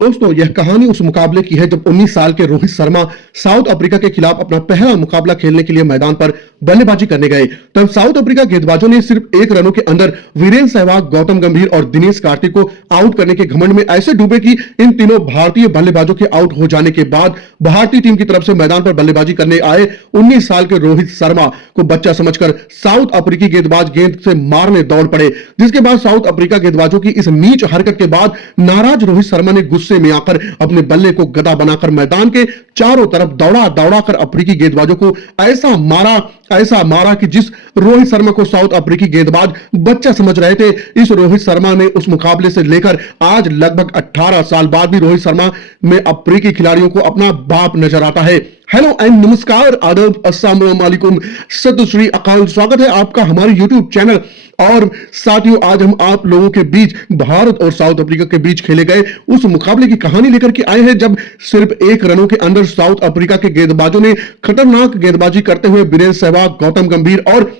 दोस्तों यह कहानी उस मुकाबले की है जब 19 साल के रोहित शर्मा साउथ अफ्रीका के खिलाफ अपना पहला मुकाबला खेलने के लिए मैदान पर बल्लेबाजी करने गए। तब साउथ अफ्रीका गेंदबाजों ने सिर्फ एक रनों के अंदर वीरेंद्र सहवाग, गौतम गंभीर और दिनेश कार्तिक को आउट करने के घमंड में ऐसे डूबे कि इन तीनों भारतीय बल्लेबाजों के आउट हो जाने के बाद भारतीय टीम की तरफ से मैदान पर बल्लेबाजी करने आए 19 साल के रोहित शर्मा को बच्चा समझकर साउथ अफ्रीकी गेंदबाज गेंद से मारने दौड़ पड़े, जिसके बाद साउथ अफ्रीका गेंदबाजों की इस नीच हरकत के बाद नाराज रोहित शर्मा ने गुस्से में आकर अपने बल्ले को गदा बनाकर मैदान के चारों तरफ दौड़ा दौड़ा कर अफ्रीकी गेंदबाजों को ऐसा मारा कि जिस रोहित शर्मा को साउथ अफ्रीकी गेंदबाज बच्चा समझ रहे थे, इस रोहित शर्मा ने उस मुकाबले से लेकर आज लगभग 18 साल बाद भी रोहित शर्मा में अफ्रीकी खिलाड़ियों को अपना बाप नजर आता है। हेलो एंड नमस्कार, आदाब, अस्सलाम वालेकुम, सत श्री अकाल। स्वागत है आपका हमारे यूट्यूब चैनल। और साथियों, आज हम आप लोगों के बीच भारत और साउथ अफ्रीका के बीच खेले गए उस मुकाबले की कहानी लेकर के आए हैं जब सिर्फ एक रनों के अंदर साउथ अफ्रीका के गेंदबाजों ने खतरनाक गेंदबाजी करते हुए वीरेंद्र सहवाग, गौतम गंभीर और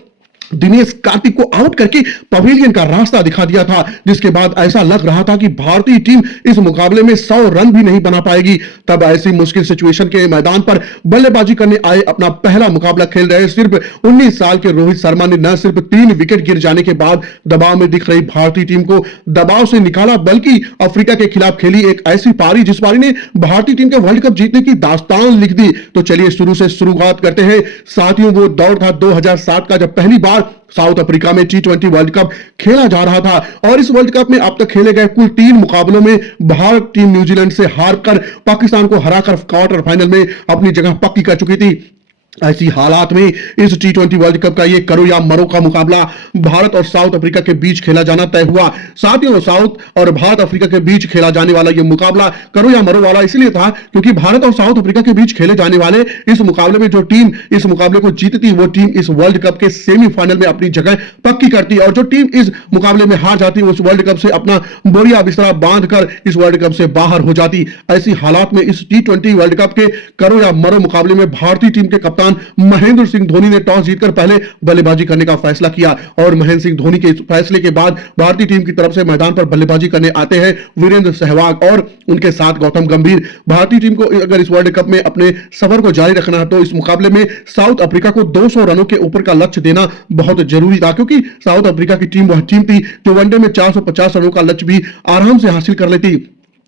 दिनेश कार्तिक को आउट करके पवेलियन का रास्ता दिखा दिया था, जिसके बाद ऐसा लग रहा था कि भारतीय टीम इस मुकाबले में 100 रन भी नहीं बना पाएगी। तब ऐसी मुश्किल सिचुएशन के मैदान पर बल्लेबाजी करने आए अपना पहला मुकाबला खेल रहे सिर्फ 19 साल के रोहित शर्मा ने न सिर्फ 3 विकेट गिर जाने के बाद दबाव में दिख रही भारतीय टीम को दबाव से निकाला, बल्कि अफ्रीका के खिलाफ खेली एक ऐसी पारी जिस पारी ने भारतीय टीम के वर्ल्ड कप जीतने की दास्तान लिख दी। तो चलिए शुरू से शुरुआत करते हैं। साथियों, वो दौर था 2007 का जब पहली बार साउथ अफ्रीका में T20 वर्ल्ड कप खेला जा रहा था और इस वर्ल्ड कप में अब तक खेले गए कुल 3 मुकाबलों में भारत टीम न्यूजीलैंड से हारकर पाकिस्तान को हराकर क्वार्टर फाइनल में अपनी जगह पक्की कर चुकी थी। ऐसी हालात में इस T20 वर्ल्ड कप का ये करो या मरो का मुकाबला भारत और साउथ अफ्रीका के बीच खेला जाना तय हुआ। साथियों, साउथ और भारत अफ्रीका के बीच खेला जाने वाला ये मुकाबला करो या मरो वाला इसलिए था क्योंकि भारत और साउथ अफ्रीका के बीच खेले जाने वाले इस मुकाबले में जो टीम इस मुकाबले को जीतती वो टीम इस वर्ल्ड कप के सेमीफाइनल में अपनी जगह पक्की करती और जो टीम इस मुकाबले में हार जाती उस वर्ल्ड कप से अपना बोरिया बिस्तरा बांधकर इस वर्ल्ड कप से बाहर हो जाती। ऐसी हालात में इस T20 वर्ल्ड कप के करो या मरो मुकाबले में भारतीय टीम के कप्तान महेंद्र सिंह धोनी ने टॉस जीतकर पहले बल्लेबाजी करने का फैसला किया और महेंद्र सिंह धोनी के फैसले के बाद भारतीय टीम की तरफ से मैदान पर बल्लेबाजी करने आते हैं वीरेंद्र सहवाग और उनके साथ गौतम गंभीर। भारतीय टीम को अगर इस वर्ल्ड कप में अपने सफर को जारी रखना है तो इस मुकाबले में साउथ अफ्रीका को 200 रनों के ऊपर का लक्ष्य देना बहुत जरूरी था, क्योंकि साउथ अफ्रीका की टीम वह टीम थी जो वनडे में 450 रनों का लक्ष्य भी आराम से हासिल कर लेती।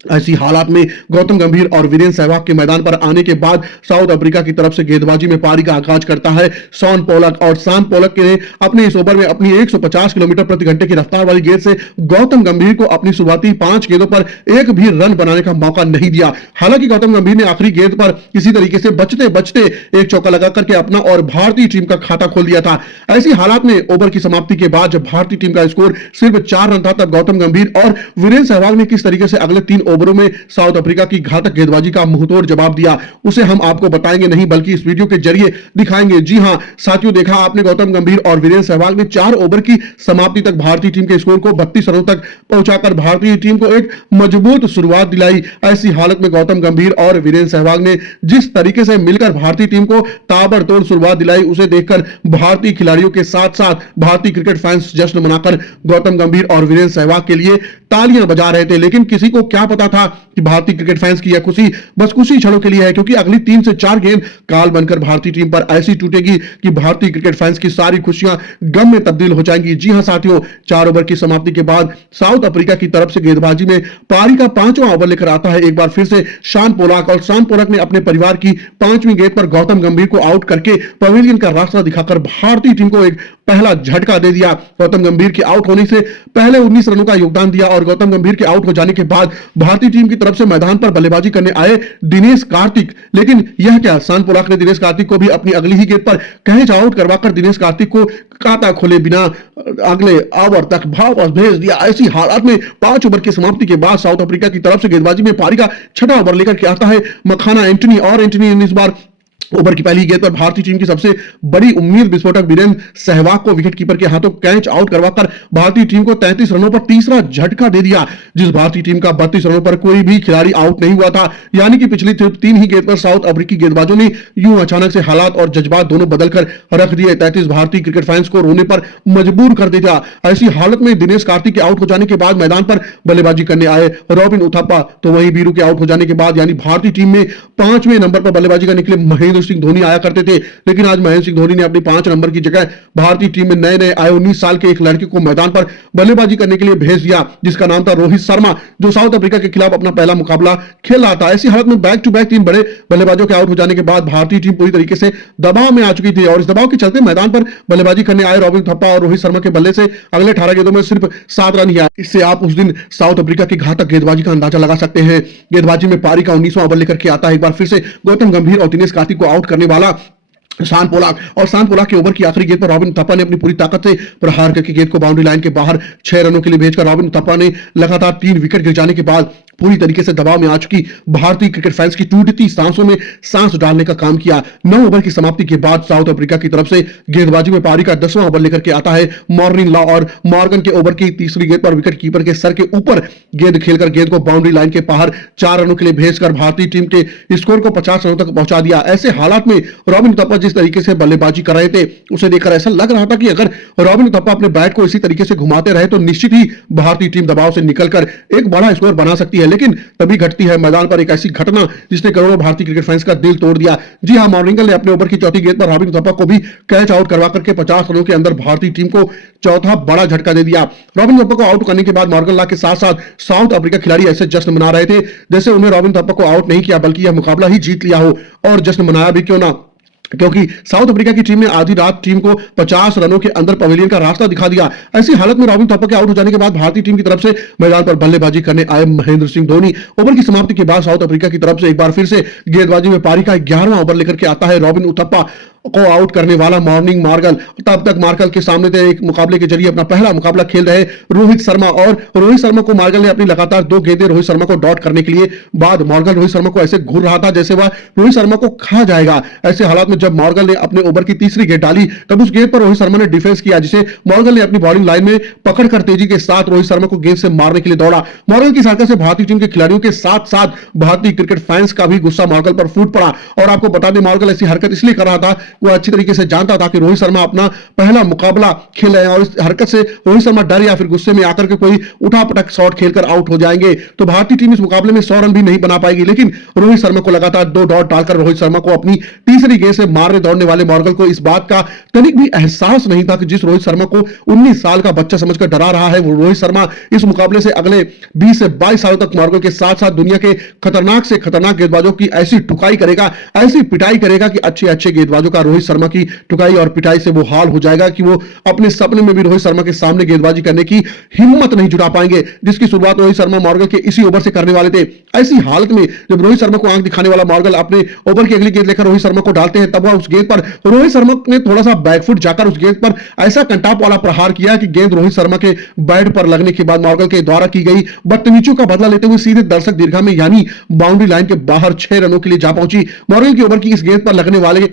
ऐसी हालात में गौतम गंभीर और वीरेंद्र सहवाग के मैदान पर आने के बाद साउथ अफ्रीका की तरफ से गेंदबाजी में पारी का आगाज करता है शॉन पोलक और शॉन पोलक ने अपने इस ओवर में अपनी 150 किलोमीटर प्रति घंटे की रफ्तार वाली गेंद से गौतम गंभीर को अपनी शुरुआती 5 गेंदों पर एक भी रन बनाने का मौका नहीं दिया। हालांकि गौतम गंभीर ने आखिरी गेंद पर किसी तरीके से बचते बचते एक चौका लगा करके अपना और भारतीय टीम का खाता खोल दिया था। ऐसी हालात में ओवर की समाप्ति के बाद जब भारतीय टीम का स्कोर सिर्फ 4 रन था तब गौतम गंभीर और वीरेंद्र सहवाग ने किस तरीके से अगले 3 ओवरों में साउथ अफ्रीका की घातक गेंदबाजी का मुंहतोड़ जवाब दिया उसे हम आपको बताएंगे नहीं बल्कि इस वीडियो के जरिए दिखाएंगे। जी हां साथियों, देखा आपने गौतम गंभीर और वीरेंद्र सहवाग ने 4 ओवर की समाप्ति तक भारतीय टीम के स्कोर को 32 रनों तक पहुंचाकर भारतीय टीम को एक मजबूत शुरुआत दिलाई। ऐसी हालत में गौतम गंभीर और वीरेंद्र सहवाग ने जिस तरीके से मिलकर भारतीय टीम को ताबड़तोड़ शुरुआत दिलाई उसे देखकर भारतीय खिलाड़ियों के साथ साथ भारतीय क्रिकेट फैंस जश्न मनाकर गौतम गंभीर और वीरेंद्र सहवाग के लिए तालियां बजा रहे थे। लेकिन किसी को क्या पता था कि भारतीय क्रिकेट फैंस की यह खुशी बस कुछ ही क्षणों के लिए है, क्योंकि अगली 3 से 4 गेंद काल बनकर भारतीय टीम पर ऐसी टूटेगी कि भारतीय क्रिकेट फैंस की सारी खुशियां गम में तब्दील हो जाएंगी। जी हां साथियों, 4 ओवर की समाप्ति के बाद साउथ अफ्रीका की तरफ से गेंदबाजी में पारी का 5वां ओवर लेकर आता है एक बार फिर से शॉन पोलक और शॉन पोलक ने अपने परिवार की 5वीं गेंद पर गौतम गंभीर को आउट करके पवेलियन का रास्ता दिखाकर भारतीय टीम को एक पहला झटका दे दिया। गौतम गंभीर के आउट होने से पहले 19 रनों का योगदान दिया और गौतम गंभीर के आउट हो जाने के बाद भारतीय टीम की तरफ से मैदान पर बल्लेबाजी करने आए दिनेश कार्तिक। लेकिन यह क्या, शॉन पोलक ने दिनेश कार्तिक को भी अपनी अगली ही गेंद पर कैच आउट करवाकर दिनेश कार्तिक को खाता खोले बिना अगले ओवर तक वापस भेज दिया। ऐसी हालात में 5 ओवर की समाप्ति के बाद साउथ अफ्रीका की तरफ से गेंदबाजी में पारी का 6वां ओवर लेकर के आता है मखाना एंटनी और एंटनी ने इस बार ओवर की पहली गेंद पर भारतीय टीम की सबसे बड़ी उम्मीद विस्फोटक वीरेंद्र सहवाग को विकेटकीपर के हाथों कैच आउट करवाकर भारतीय टीम को 33 रनों पर तीसरा झटका दे दिया, जिस भारतीय टीम का 32 रनों पर कोई भी खिलाड़ी आउट नहीं हुआ था। यानी कि पिछली सिर्फ 3 ही गेंद पर साउथ अफ्रीकी गेंदबाजों ने यूं अचानक से हालात और जज्बात दोनों बदलकर रख दिए। 33 भारतीय क्रिकेट फैंस को रोने पर मजबूर कर दिया। ऐसी हालत में दिनेश कार्तिक के आउट हो जाने के बाद मैदान पर बल्लेबाजी करने आए रॉबिन उथप्पा, तो वहीं वीरू के आउट हो जाने के बाद यानी भारतीय टीम में 5वें नंबर पर बल्लेबाजी करने के लिए महेंद्र सिंह धोनी आया करते थे। लेकिन आज महेंद्र सिंह धोनी ने अपनी 5 नंबर की जगह भारतीय टीम में नए नए आए 19 साल के एक लड़के को मैदान पर बल्लेबाजी करने के लिए भेज दिया, जिसका नाम था रोहित शर्मा, जो साउथ अफ्रीका के खिलाफ अपना पहला मुकाबला खेल रहा था। ऐसी हालत में बैक टू बैक 3 बड़े बल्लेबाजों के आउट हो जाने के बाद भारतीय टीम पूरी तरीके से दबाव में आ चुकी थी और इस दबाव के चलते मैदान पर बल्लेबाजी करने आए रॉबिन थप्पा और रोहित शर्मा के बल्ले से अगले 18 गेंदों में सिर्फ 7 रन ही आए। इससे आप उस दिन साउथ अफ्रीका की घातक गेंदबाजी का अंदाजा लगा सकते हैं। गेंदबाजी में पारी का 19वां ओवर लेकर के आता है एक बार फिर से गौतम गंभीर और दिनेश कार्तिक को आउट करने वाला शान पोलाक, और शान पोलाक के ओवर की आखिरी गेंद पर रॉबिन थप्पा ने अपनी पूरी ताकत से प्रहार करके गेंद को बाउंड्री लाइन के बाहर 6 रनों के लिए भेजकर रॉबिन थप्पा ने लगातार 3 विकेट गिर जाने के बाद पूरी तरीके से दबाव में आ चुकी भारतीय क्रिकेट फैंस की टूटती सांसों में सांस डालने का काम किया। 9 ओवर की समाप्ति के बाद साउथ अफ्रीका की तरफ से गेंदबाजी में पारी का 10वां ओवर लेकर के आता है मॉर्निंग लॉ, और मॉर्गन के ओवर की तीसरी गेंद पर विकेट कीपर के सर के ऊपर गेंद खेलकर गेंद को बाउंड्री लाइन के बाहर 4 रनों के लिए भेजकर भारतीय टीम के स्कोर को 50 रनों तक पहुंचा दिया। ऐसे हालात में रॉबिन थप्पा जिस तरीके से बल्लेबाजी कर रहे थे उसे देखकर ऐसा लग रहा था कि अगर रॉबिन थप्पा अपने बैट को इसी तरीके से घुमाते रहे तो निश्चित ही भारतीय टीम दबाव से निकलकर एक बड़ा स्कोर बना सकती है। लेकिन तभी घटती है मैदान पर एक ऐसी घटना जिसने करोड़ों भारतीय क्रिकेट फैंस का दिल तोड़ दिया। जी हां, मॉर्निंगल ने अपने ओवर की चौथी गेंद पर रॉबिन थप्पा को भी कैच आउट करवा करके 50 रनों के अंदर भारतीय टीम को चौथा बड़ा झटका दे दिया। रॉबिन थप्पा को आउट करने के बाद मॉर्गन लॉ के साथ साथ साउथ अफ्रीका खिलाड़ी ऐसे जश्न मना रहे थे जैसे उन्हें रॉबिन थप्पा को आउट नहीं किया बल्कि यह मुकाबला ही जीत लिया हो, और जश्न मनाया भी क्यों ना, क्योंकि साउथ अफ्रीका की टीम ने आधी रात टीम को 50 रनों के अंदर पवेलियन का रास्ता दिखा दिया। ऐसी हालत में रॉबिन थप्पा के आउट हो जाने के बाद भारतीय टीम की तरफ से मैदान पर बल्लेबाजी करने आए महेंद्र सिंह धोनी। ओवर की समाप्ति के बाद साउथ अफ्रीका की तरफ से एक बार फिर से गेंदबाजी में पारी का 11वां ओवर लेकर के आता है रॉबिन उथप्पा को आउट करने वाला मॉर्निंग मार्गल। तब तक मार्गल के सामने थे एक मुकाबले के जरिए अपना पहला मुकाबला खेल रहे रोहित शर्मा, और रोहित शर्मा को मार्गल ने अपनी लगातार 2 गेंदें रोहित शर्मा को डॉट करने के लिए बाद मार्गल रोहित शर्मा को ऐसे घूर रहा था जैसे वह रोहित शर्मा को खा जाएगा। ऐसे हालात में जब मार्गल ने अपने ओवर की तीसरी गेंद डाली तब उस गेंद पर रोहित शर्मा ने डिफेंस किया, जिसे मार्गल ने अपनी बॉलिंग लाइन में पकड़कर तेजी के साथ रोहित शर्मा को गेंद से मारने के लिए दौड़ा। मार्गल की सहायता से भारतीय टीम के खिलाड़ियों के साथ साथ भारतीय क्रिकेट फैंस का भी गुस्सा मार्गल पर फूट पड़ा। और आपको बता दें, मार्गल ऐसी हरकत इसलिए कर रहा था, वह अच्छी तरीके से जानता था कि रोहित शर्मा अपना पहला मुकाबला खेल रहे हैं और इस हरकत से रोहित शर्मा डर या फिर गुस्से में आकर के कोई उठापटक शॉट खेलकर आउट हो जाएंगे तो भारतीय टीम इस मुकाबले में 100 रन भी नहीं बना पाएगी। लेकिन रोहित शर्मा को लगातार 2 डॉट डालकर रोहित शर्मा को अपनी तीसरी गेंद से मारने दौड़ने वाले मार्गल को इस बात का तनिक भी एहसास नहीं था कि जिस रोहित शर्मा को 19 साल का बच्चा समझकर डरा रहा है वो रोहित शर्मा इस मुकाबले से अगले 20 से 22 सालों तक मार्गल के साथ साथ दुनिया के खतरनाक से खतरनाक गेंदबाजों की ऐसी टुकाई करेगा, ऐसी पिटाई करेगा कि अच्छे अच्छे गेंदबाजों का रोहित शर्मा की टुकाई और पिटाई से वो हाल हो जाएगा कि वो अपने सपने में भी रोहित शर्मा के सामने गेंदबाजी करने की हिम्मत नहीं जुटा पाएंगे, जिसकी शुरुआत रोहित शर्मा मार्गल के इसी ओवर से करने वाले थे। ऐसी हालत में जब रोहित शर्मा को आंख दिखाने वाला मार्गल अपने ओवर की अगली गेंद लेकर रोहित शर्मा को डालते हैं तब वह उस गेंद पर रोहित शर्मा ने थोड़ा सा बैकफुट जाकर उस गेंद पर ऐसा कंटाप वाला प्रहार किया कि गेंद रोहित शर्मा के बैट पर लगने के बाद मार्गल के द्वारा की गई बदतमीजियों का बदला लेते हुए सीधे दर्शक दीर्घा में यानी बाउंड्री लाइन के बाहर 6 रनों के लिए जा पहुंची। मार्गल की ओवर की इस गेंद पर लगने वाले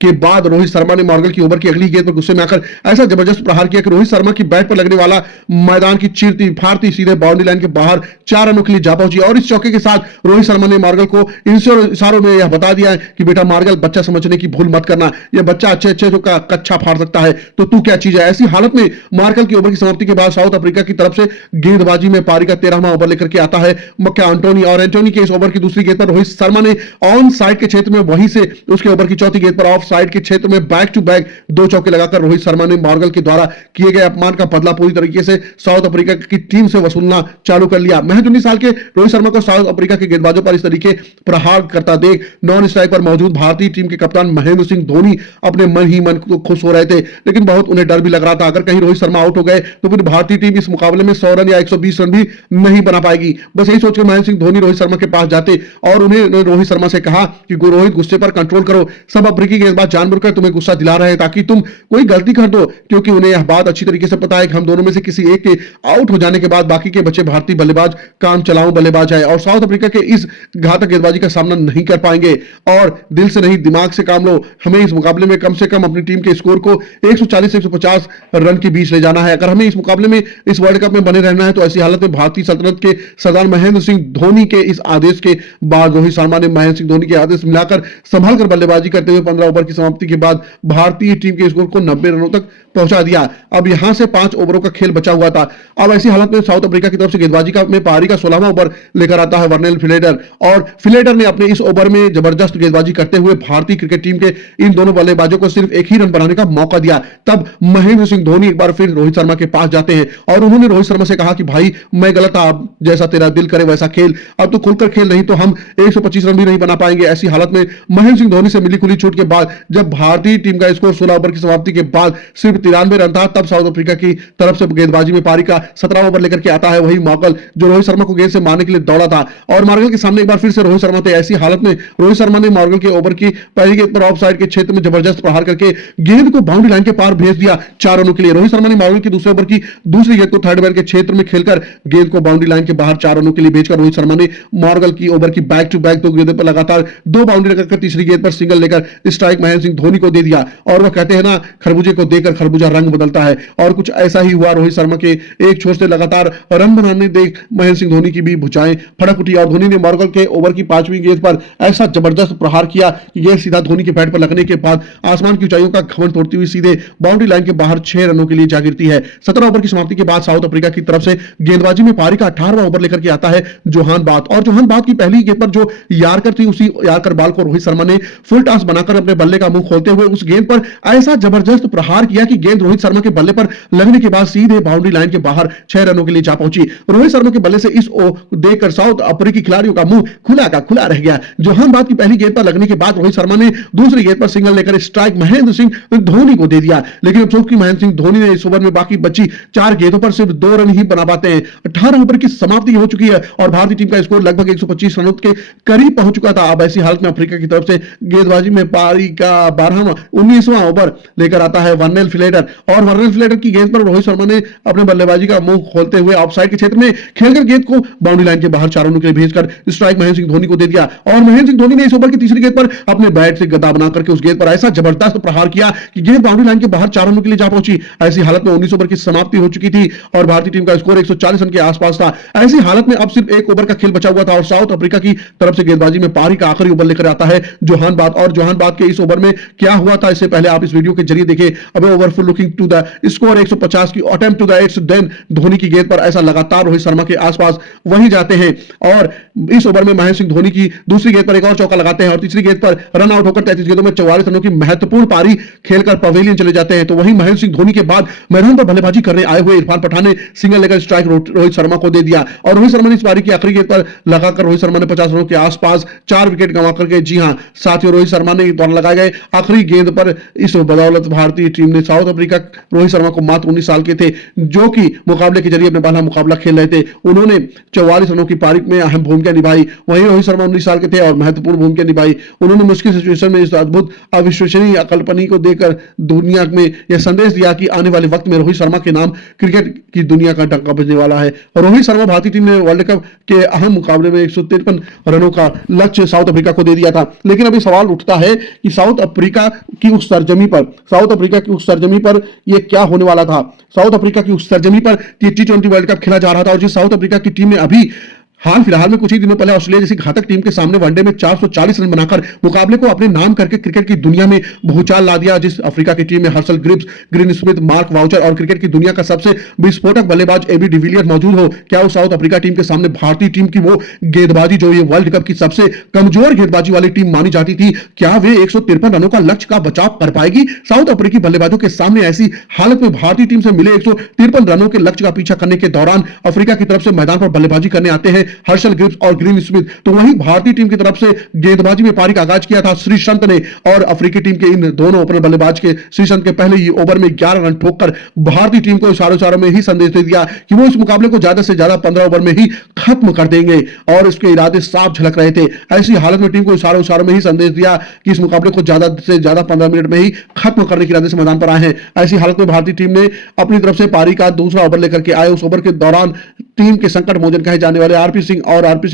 के बाद रोहित शर्मा ने मार्गल की ओवर की अगली गेंद पर गुस्से में आकर ऐसा जबरदस्त प्रहार किया कि रोहित शर्मा की बैट पर लगने वाला मैदान की चीरती फाड़ती सीधे बाउंड्री लाइन के बाहर 4 रनों के लिए जा पहुंची। और इस चौके के साथ रोहित शर्मा ने मार्गल को इशारों में यह बता दिया है कि बेटा मार्गल, बच्चा समझने की भूल मत करना, यह बच्चा अच्छे अच्छे का कच्चा फाड़ सकता है तो तू क्या चीज है। ऐसी हालत में मार्गल की ओवर की समाप्ति के बाद साउथ अफ्रीका की तरफ से गेंदबाजी में पारी का 13वां ओवर लेकर के आता है मक्का एंटोनी, और एंटोनी के इस ओवर की दूसरी गेंद पर रोहित शर्मा ने ऑन साइड के क्षेत्र में वहीं से उसके ओवर की चौथी गेंद पर ऑफ साइड के क्षेत्र में बैक टू बैक 2 चौके लगाकर रोहित शर्मा ने मार्गल के द्वारा किए गए अपमान का बदला पूरी तरीके से साउथ अफ्रीका की टीम से वसूलना चालू कर लिया। महज 19 साल के रोहित शर्मा को साउथ अफ्रीका के गेंदबाजों पर इस तरीके प्रहार करता देख नॉन स्ट्राइक पर मौजूद भारतीय टीम के कप्तान महेंद्र सिंह धोनी अपने मन ही मन को खुश हो रहे थे, लेकिन बहुत उन्हें डर भी लग रहा था अगर कहीं रोहित शर्मा आउट हो गए तो फिर भारतीय टीम इस मुकाबले में 100 रन या 120 रन भी नहीं बना पाएगी। बस यही सोचकर महेंद्र सिंह धोनी रोहित शर्मा के पास जाते और उन्हें रोहित शर्मा से कहा कि रोहित गुस्से पर कंट्रोल करो, सब अफ्रीकी गेंदबाज गेंदबाज जानबूझकर तुम्हें गुस्सा दिला रहे हैं ताकि तुम कोई गलती कर दो, क्योंकि उन्हें यह बात अच्छी तरीके से पता है कि हम दोनों में से किसी एक के आउट हो जाने के बाद बाकी के बचे भारतीय बल्लेबाज काम चलाऊं बल्लेबाज है और साउथ अफ्रीका के इस घातक गेंदबाजी का सामना नहीं कर पाएंगे। और दिल से नहीं दिमाग से काम लो, हमें इस मुकाबले में कम से कम अपनी टीम के स्कोर को 140 से 150 रन के बीच ले जाना है। अगर हमें इस मुकाबले में इस वर्ल्ड कप में बने रहना है तो ऐसी हालत में भारतीय सल्तनत के सरदार महेंद्र सिंह धोनी के इस आदेश के बाद रोहित शर्मा ने महेंद्र सिंह धोनी के आदेश मिलाकर संभाल कर बल्लेबाजी करते हुए 15 ओवर की समाप्ति के बाद भारतीय टीम के स्कोर को 90 रनों तक पहुंचा दिया। अब यहां से 5 ओवरों का खेल बचा हुआ था। अब ऐसी हालत में साउथ अफ्रीका की तरफ से गेंदबाजी का में पारी का 16वां ओवर लेकर आता है वर्नेल फिलेडर और फिलेडर ने अपने इस ओवर में जबरदस्त गेंदबाजी करते हुए भारतीय क्रिकेट टीम के इन दोनों बल्लेबाजों को सिर्फ एक ही रन बनाने का मौका दिया। तब महेंद्र सिंह धोनी एक बार फिर रोहित शर्मा के पास जाते हैं और उन्होंने रोहित शर्मा से कहा कि भाई मैं गलत था, जैसा तेरा दिल करे वैसा खेल, अब तो खुलकर खेल, नहीं तो हम 125 रन भी नहीं बना पाएंगे। ऐसी हालत में महेंद्र सिंह धोनी से मिली खुली छूट के बाद जब भारतीय टीम का स्कोर 16 ओवर की समाप्ति के बाद सिर्फ 93 रन था, तब साउथ अफ्रीका की तरफ से गेंदबाजी में पारी का 17वां ओवर लेकर के आता है वही मॉर्गल जो रोहित शर्मा को गेंद से मारने के लिए दौड़ा था और मॉर्गल के सामने एक बार फिर से रोहित शर्मा थे। ऐसी हालत में रोहित शर्मा ने मॉर्गल के ओवर की पहली गेंद पर ऑफ साइड के क्षेत्र में जबरदस्त प्रहार करके गेंद को बाउंड्री लाइन के पार भेज दिया 4 रनों के लिए। रोहित शर्मा ने मॉर्गल की दूसरे ओवर की दूसरी गेंद को थर्ड मैन के क्षेत्र में खेलकर गेंद को बाउंड्री लाइन के बाहर 4 रनों के लिए भेजकर रोहित शर्मा ने मॉर्गल की ओवर की बैक टू बैक 2 गेंदों पर लगातार 2 बाउंड्री लगाकर तीसरी गेंद पर सिंगल लेकर स्ट्राइक महेंद्र सिंह धोनी को दे दिया। और वह कहते हैं ना, खरबूजे को देकर खरबूजा रंग बदलता है और कुछ ऐसा ही हुआ। रोहित शर्मा के एक छोर से लगातार रन बनाने देख महेंद्र सिंह धोनी की भी भुजाएं फड़क उठी और धोनी ने मॉर्गल के ओवर की 5वीं गेंद पर ऐसा जबरदस्त प्रहार किया कि गेंद सीधा धोनी के बैट पर लगने के बाद आसमान की ऊंचाइयों का घमंड तोड़ती हुई सीधे बाउंड्री लाइन के बाहर 6 रनों के लिए जा गिरती है। 17 ओवर की समाप्ति के बाद साउथ अफ्रीका की तरफ से गेंदबाजी में पारी का 18वां ओवर लेकर के आता है जोहान बाथ और जोहान बाथ की पहली गेंद पर जो यार्कर थी उसी यार्कर बॉल को रोहित शर्मा ने फुल टॉस बनाकर अपने बल्ले का मुंह खोलते हुए उस गेंद पर ऐसा जबरदस्त प्रहार किया कि गेंद रोहित शर्मा के बल्ले पर लगने के बाद सीधे बाउंड्री लाइन के बाहर 6 रनों के लिए जा पहुंची। रोहित शर्मा के बल्ले से इस देखकर साउथ अफ्रीकी खिलाड़ियों का मुंह खुला का खुला रह गया। जोहान बाथ की पहली गेंद पर लगने के बाद रोहित शर्मा ने दूसरी गेंद पर सिंगल लेकर स्ट्राइक महेंद्र सिंह धोनी को दे दिया, लेकिन अफसोस कि महेंद्र सिंह धोनी ने इस ओवर में बाकी बची 4 गेंदों पर सिर्फ 2 रन ही बना पाते हैं। 18 ओवर की समाप्ति हो चुकी है और भारतीय टीम का स्कोर लगभग 125 रनों के करीब पहुंच चुका था। अब ऐसी हालत में अफ्रीका की तरफ से गेंदबाजी में पारी का 19वां ओवर लेकर आता है वर्नेल फिलेडर और वर्नेल फिलेडर की गेंद पर रोहित शर्मा ने अपने बल्लेबाजी का मुंह खोलते हुए ऑफसाइड के क्षेत्र में खेलकर गेंद को बाउंड्री लाइन के बाहर 4 रनों के लिए भेजकर स्ट्राइक महेंद्र सिंह धोनी को दे दिया और महेंद्र सिंह धोनी ने इस ओवर की तीसरी गेंद पर अपने बैट से गदा बनाकर के उस गेंद पर ऐसा जबरदस्त प्रहार किया कि गेंद बाउंड्री लाइन के बाहर 4 रनों के लिए जा पहुंची। ऐसी हालत में 19 ओवर की समाप्ति हो चुकी थी और भारतीय टीम का स्कोर 140 रन के आसपास था। ऐसी हालत में अब सिर्फ 1 ओवर का खेल बचा हुआ था और साउथ अफ्रीका की तरफ से गेंदबाजी में पारी का आखिरी ओवर लेकर आता है जोहान बाथ और जोहान बाथ के इस ओवर में क्या हुआ था इससे पहले आप इस वीडियो के जरिए देखें। अब over full looking to the score 150 की attempt to the eights, then Dhoni की गेंद पर ऐसा लगातार रोहित शर्मा के आसपास वहीं जाते हैं और इस ओवर में महेंद्र सिंह धोनी की दूसरी गेंद पर एक और चौका लगाते हैं और तीसरी गेंद पर रन आउट होकर 33 गेंदों में 44 रनों की महत्वपूर्ण पारी खेलकर पवेलियन चले जाते हैं। तो वहीं महेंद्र सिंह धोनी के बाद मैदान पर बल्लेबाजी करने आए हुए इरफान पठान ने सिंगल लेकर स्ट्राइक रोहित शर्मा को दे दिया और रोहित शर्मा ने इस पारी की आखिरी गेंद पर लगाकर रोहित शर्मा ने 50 रनों के आसपास 4 विकेट गंवा करके, जी हां साथियों, रोहित शर्मा ने द्वारा लगाए गए आखिरी गेंद पर इस बदौलत भारतीय टीम ने साउथ अफ्रीका रोहित शर्मा को मात्र 19 साल के थे जो कि मुकाबले के जरिए अपना पहला मुकाबला खेल रहे थे, उन्होंने 44 रनों की पारी में अहम भूमिका निभाई। वहीं रोहित शर्मा 19 साल के थे और महत्वपूर्ण भूमिका निभाई। उन्होंने मुश्किल सिचुएशन में इस अद्भुत अविश्वसनीय अकल्पनीय को देकर दुनिया में यह संदेश दिया कि आने वाले वक्त में रोहित शर्मा के नाम क्रिकेट की दुनिया का डंका बजने वाला है। रोहित शर्मा भारतीय टीम ने वर्ल्ड कप के अहम मुकाबले में 153 रनों का लक्ष्य साउथ अफ्रीका को दे दिया था। लेकिन अभी सवाल उठता है कि साउथ अफ्रीका की उस सरजमी पर यह क्या होने वाला था। साउथ अफ्रीका की उस सरजमी पर T20 वर्ल्ड कप खेला जा रहा था और जिस साउथ अफ्रीका की टीम ने अभी हाल फिलहाल में कुछ ही दिनों पहले ऑस्ट्रेलिया जैसी घातक टीम के सामने वनडे में 440 रन बनाकर मुकाबले को अपने नाम करके क्रिकेट की दुनिया में भूचाल ला दिया। जिस अफ्रीका की टीम में Herschelle Gibbs, Graeme Smith, Mark Boucher और क्रिकेट की दुनिया का सबसे विस्फोटक बल्लेबाज एबी डिविलियर्स मौजूद हो, क्या उस साउथ अफ्रीका टीम के सामने भारतीय टीम की वो गेंदबाजी जो ये वर्ल्ड कप की सबसे कमजोर गेंदबाजी वाली टीम मानी जाती थी, क्या वे 153 रनों का लक्ष्य का बचाव कर पाएगी? साउथ अफ्रीकी बल्लेबाजों के सामने ऐसी हालत में भारतीय टीम से मिले 153 रनों के लक्ष्य का पीछा करने के दौरान अफ्रीका की तरफ से मैदान पर बल्लेबाजी करने आते हैं हर्षल ग्रिप्स और ग्रीन स्मिथ। तो वहीं भारतीय टीम की तरफ से गेंदबाजी में पारी का आगाज किया था श्रीसंत ने, और अफ्रीकी टीम के इन दोनों ओपनर बल्लेबाज के श्रीसंत के पहले ही ओवर में 11 रन ठोककर भारतीय टीम को इशारों में ही संदेश दे दिया कि वो इस मुकाबले को ज्यादा से ज्यादा 15 ओवर में ही खत्म कर देंगे, और इसके इरादे साफ झलक रहे थे। ऐसी हालत में टीम को इशारों में ही संदेश दिया कि इस मुकाबले को ज्यादा से ज्यादा 15 मिनट में ही खत्म करने के इरादे से मैदान पर आए हैं। ऐसी हालत में भारतीय टीम ने अपनी तरफ से पारी का दूसरा ओवर लेकर के आए। उस ओवर के दौरान टीम के संकट मोचन कहे जाने वाले आरपी सिंह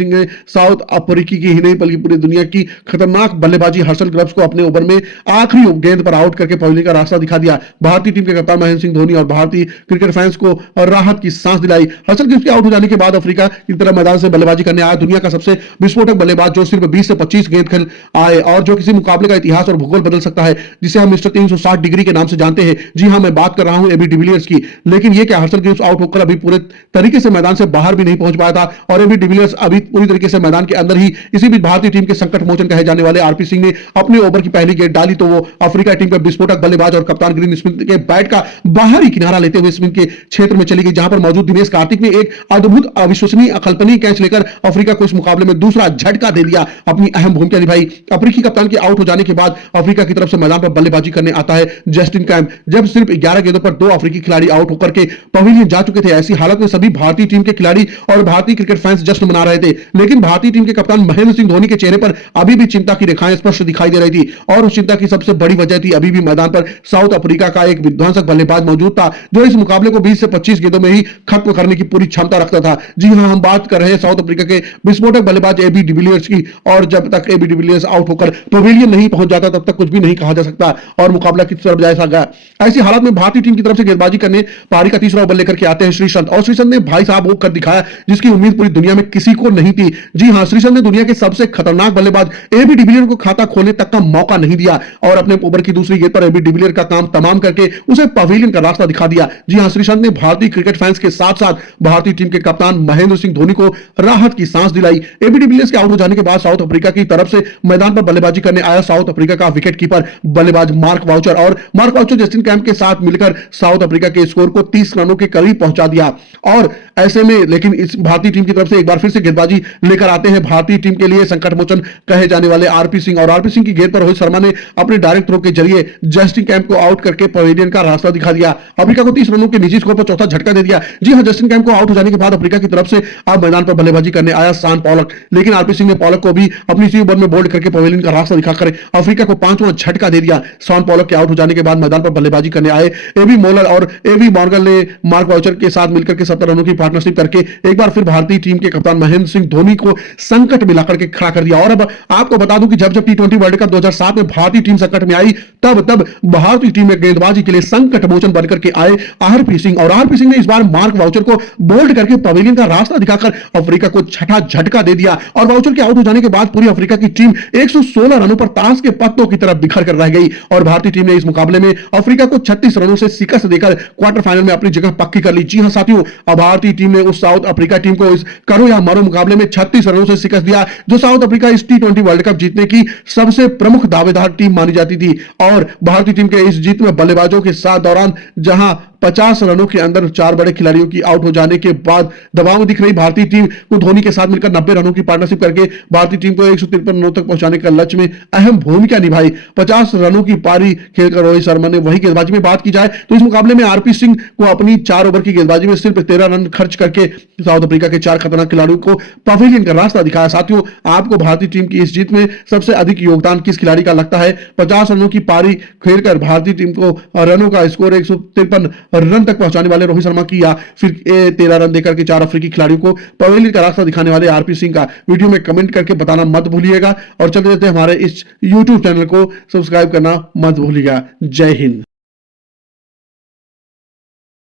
ने साउथ अफ्रीकी की ही नहीं बल्कि पूरी दुनिया की खतरनाक बल्लेबाजी हर्षल ग्रब्स को अपने ओवर में आखिरी गेंद पर आउट करके पवेलियन का रास्ता दिखा दिया। भारतीय टीम के कप्तान महेंद्र सिंह धोनी और भारतीय क्रिकेट फैंस को राहत की सांस दिलाई। हर्षल ग्रब्स के आउट हो जाने के बाद अफ्रीका की तरफ मैदान से बल्लेबाजी करने आया दुनिया का सबसे विस्फोटक बल्लेबाज, जो सिर्फ 20 से 25 गेंद खेल आए और जो किसी मुकाबले का इतिहास और भूगोल बदल सकता है, जिसे हम मिस्टर 360 डिग्री के नाम से जानते हैं। जी हां, मैं बात कर रहा हूं एबी डिविलियर्स की। लेकिन यह क्या हर्षल ग्रब्स आउट होकर अभी पूरे तरीके से मैदान से बाहर भी नहीं पहुंच पाया था, और एबी डिविलियर्स अभी पूरी तरीके से मैदान के अंदर ही। इसी बीच भारतीय टीम के संकट मोचन कहे जाने वाले आरपी सिंह ने अपने ओवर की पहली गेंद डाली तो वो अफ्रीका टीम का विस्फोटक बल्लेबाज और कप्तान ग्रीन स्मिथ के बैट का बाहरी किनारा लेते हुए स्मिथ के क्षेत्र में चली गई, जहां पर मौजूद दिनेश कार्तिक ने एक अद्भुत अविश्वसनीय अकल्पनीय कैच लेकर अफ्रीका को इस मुकाबले में दूसरा झटका दे दिया, अपनी अहम भूमिका निभाई। अफ्रीकी कप्तान के आउट हो जाने के बाद अफ्रीका की तरफ से मैदान पर बल्लेबाजी करने आता है जस्टिन कैम्प। जब सिर्फ 11 गेंदों पर 2 अफ्रीकी खिलाड़ी आउट होकर के पवेलियन जा चुके थे, ऐसी हालत में सभी भारतीय टीम के खिलाड़ी और भारतीय क्रिकेट फैंस जश्न मना रहे थे। लेकिन भारतीय टीम के कप्तान महेंद्र सिंह धोनी के चेहरे पर अभी भी चिंता की रेखाएं स्पष्ट दिखाई दे रही थी, और उस चिंता की सबसे बड़ी वजह थी अभी भी मैदान पर साउथ अफ्रीका का एक विध्वंसक बल्लेबाज मौजूद था, जो इस मुकाबले को 20 से 25 गेंदों में ही खत्म करने की पूरी क्षमता रखता था। जी हां, हम बात कर रहे हैं साउथ अफ्रीका के विस्फोटक बल्लेबाज एबी डिविलियर्स की, और जब तक एबी डिविलियर्स आउट होकर पवेलियन नहीं पहुंच जाता तब तक कुछ भी नहीं कहा जा सकता, और मुकाबला किस तरफ जाए गया। ऐसी हालत में भारतीय टीम की तरफ से गेंदबाजी करने पारी का तीसरा ओवर लेकर के आते हैं श्रीसंत, और श्रीसंत ने भाई साहब वो कर दिखाया जिसकी उम्मीद पूरी दुनिया में किसी को नहीं थी। जी हां, श्रीसंत ने दुनिया के सबसे खतरनाक बल्लेबाज एबी डिविलियर्स को खाता खोलने तक का मौका नहीं दिया, और अपने ओवर की दूसरी गेंद पर एबी डिविलियर्स का काम तमाम करके उसे पवेलियन का रास्ता दिखा दिया। जी हां, श्रीसंत ने भारतीय क्रिकेट फैंस के साथ साथ भारतीय टीम के कप्तान महेंद्र सिंह धोनी को राहत की सांस दिलाई। एबी डिविलियर्स के आउट हो जाने के बाद साउथ अफ्रीका की तरफ से मैदान पर बल्लेबाजी करने आया साउथ अफ्रीका का विकेट कीपर बल्लेबाज मार्क वाउचर, और मार्क वाउचर जस्टिन कैम्प के साथ मिलकर साउथ अफ्रीका के स्कोर को 30 रनों के करीब पहुंचा दिया। और ऐसे में लेकिन इस भारतीय टीम की तरफ से एक बार फिर से गेंदबाजी लेकर आते हैं भारतीय टीम के लिए संकट मोचन कहे जाने वाले आरपी सिंह, और आरपी सिंह की गेंद पर रोहित शर्मा ने अपने डायरेक्ट थ्रो के जरिए जस्टिन कैम्प को आउट करके पवेलियन का रास्ता दिखा दिया। अफ्रीका को 30 रनों के निजी स्कोर पर चौथा झटका दे दिया। जी हां, जस्टिन कैम्प को आउट हो जाने के बाद अफ्रीका की तरफ से अब मैदान पर बल्लेबाजी करने आया शान पॉलक, लेकिन आरपी सिंह ने पॉलक को भी अपनी इसी ओवर में बोल्ड करके पवेलियन का रास्ता दिखाकर अफ्रीका को 5वां झटका दे दिया। शान पॉलक के आउट हो जाने के बाद मैदान पर बल्लेबाजी करने आए एबी मोलर और एवी मॉर्गन ने मार्क वाउचर के साथ मिलकर के 70 रनों की पार्टनरशिप करके एक बार फिर भारतीय टीम के कप्तान महेंद्र सिंह धोनी को संकट में लाकर के खड़ा कर दिया। और अब आपको बता दूं कि जब T20 वर्ल्ड कप 2007 में भारतीय टीम संकट में आई, तब भारतीय टीम में गेंदबाजी के लिए संकट मोचन बनकर के आए आरपी सिंह, और आरपी सिंह ने इस बार मार्क वाउचर को बोल्ड करके पवेलियन का रास्ता दिखाकर अफ्रीका को छठा झटका दे दिया। और वाउचर के आउट हो जाने के बाद पूरी अफ्रीका की टीम 116 रनों पर ताश के पत्तों की तरफ बिखर कर रह गई, और भारतीय टीम ने इस मुकाबले में अफ्रीका को 36 रनों से शिकस्त देकर क्वार्टर फाइनल में अपनी जगह पक्की कर ली। जी हां साथियों, अब भारतीय टीम ने उस साउथ अफ्रीका टीम को इस करो या मरो मुकाबले में 36 रनों से शिकस्त दिया, जो साउथ अफ्रीका इस T20 वर्ल्ड कप जीतने की सबसे प्रमुख दावेदार टीम मानी जाती थी। और भारतीय टीम के इस जीत में बल्लेबाजों के साथ दौरान जहां 50 रनों के अंदर 4 बड़े खिलाड़ियों की आउट हो जाने के बाद दबाव में दिख रही भारतीय टीम को धोनी के साथ मिलकर 90 रनों की पार्टनरशिप करके भारतीय टीम को 153 रनों तक पहुंचाने का लक्ष्य में अहम भूमिका निभाई। 50 रनों की पारी खेलकर रोहित शर्मा ने वही गेंदबाजी में बात की जाए तो इस मुकाबले में आरपी सिंह को अपनी 4 ओवर की गेंदबाजी में सिर्फ 13 रन खर्च करके साउथ अफ्रीका के 4 खतरनाक खिलाड़ियों को पवेलियन का रास्ता दिखाया। साथियों, आपको भारतीय टीम की इस जीत में सबसे अधिक योगदान किस खिलाड़ी का लगता है? 50 रनों की पारी खेलकर भारतीय टीम को रनों का स्कोर 153 रन तक पहुंचाने वाले रोहित शर्मा की, या फिर 13 रन देकर के 4 अफ्रीकी खिलाड़ियों को पवेलियन का रास्ता दिखाने वाले आरपी सिंह का? वीडियो में कमेंट करके बताना मत भूलिएगा, और चलते चलते हमारे इस YouTube चैनल को सब्सक्राइब करना मत भूलिएगा। जय हिंद।